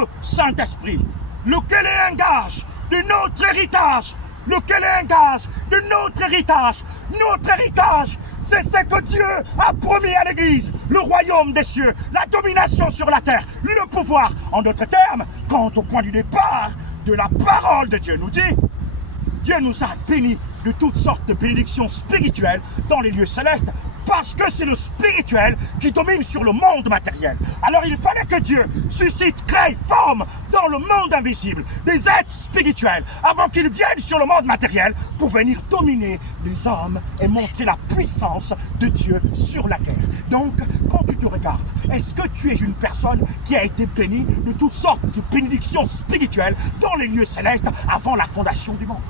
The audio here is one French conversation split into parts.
le Saint-Esprit, lequel est un gage de notre héritage, lequel est un gage de notre héritage. Notre héritage, c'est ce que Dieu a promis à l'Église, le royaume des cieux, la domination sur la terre, le pouvoir. En d'autres termes, quant au point du départ de la parole de Dieu nous dit, Dieu nous a bénis de toutes sortes de bénédictions spirituelles dans les lieux célestes, parce que c'est le spirituel qui domine sur le monde matériel. Alors il fallait que Dieu suscite, crée, forme dans le monde invisible des êtres spirituels avant qu'ils viennent sur le monde matériel pour venir dominer les hommes et montrer la puissance de Dieu sur la terre. Donc, quand tu te regardes, est-ce que tu es une personne qui a été bénie de toutes sortes de bénédictions spirituelles dans les lieux célestes avant la fondation du monde?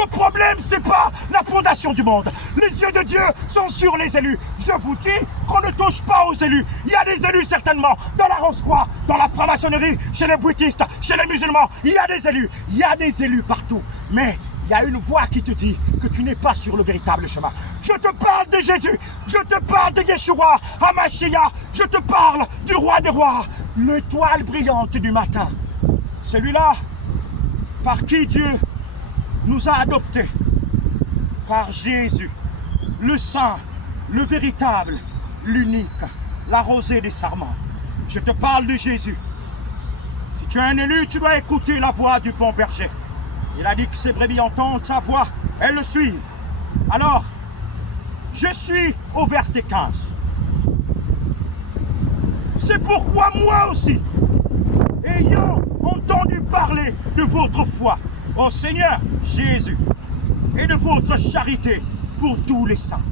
Le problème, c'est pas la fondation du monde. Les yeux de Dieu sont sur les élus. Je vous dis qu'on ne touche pas aux élus. Il y a des élus certainement dans la Rose-Croix, dans la franc-maçonnerie, chez les bouddhistes, chez les musulmans. Il y a des élus. Il y a des élus partout. Mais il y a une voix qui te dit que tu n'es pas sur le véritable chemin. Je te parle de Jésus. Je te parle de Yeshua, Hamashiach. Je te parle du roi des rois, l'étoile brillante du matin. Celui-là, par qui Dieu nous a adoptés, par Jésus, le saint, le véritable, l'unique, la rosée des sarments. Je te parle de Jésus. Si tu es un élu, tu dois écouter la voix du bon berger. Il a dit que ses brebis entendent sa voix, elles le suivent. Alors, je suis au verset 15. C'est pourquoi moi aussi, ayant entendu parler de votre foi au Seigneur Jésus et de votre charité pour tous les saints.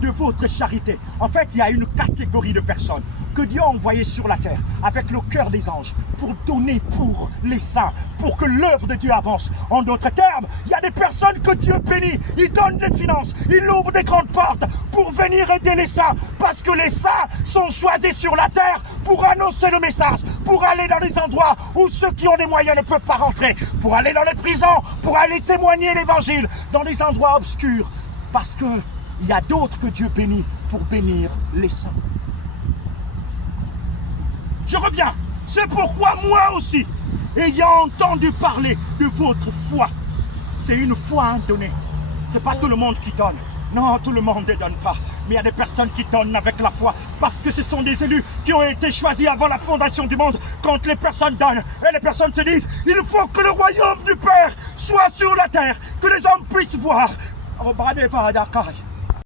De votre charité. En fait, il y a une catégorie de personnes que Dieu a envoyées sur la terre avec le cœur des anges pour donner pour les saints, pour que l'œuvre de Dieu avance. En d'autres termes, il y a des personnes que Dieu bénit, il donne des finances, il ouvre des grandes portes pour venir aider les saints, parce que les saints sont choisis sur la terre pour annoncer le message, pour aller dans les endroits où ceux qui ont des moyens ne peuvent pas rentrer, pour aller dans les prisons, pour aller témoigner l'évangile dans les endroits obscurs, parce que il y a d'autres que Dieu bénit pour bénir les saints. Je reviens. C'est pourquoi moi aussi, ayant entendu parler de votre foi, c'est une foi donnée. C'est pas tout le monde qui donne. Non, tout le monde ne donne pas. Mais il y a des personnes qui donnent avec la foi parce que ce sont des élus qui ont été choisis avant la fondation du monde. Quand les personnes donnent et les personnes se disent, il faut que le royaume du Père soit sur la terre, que les hommes puissent voir.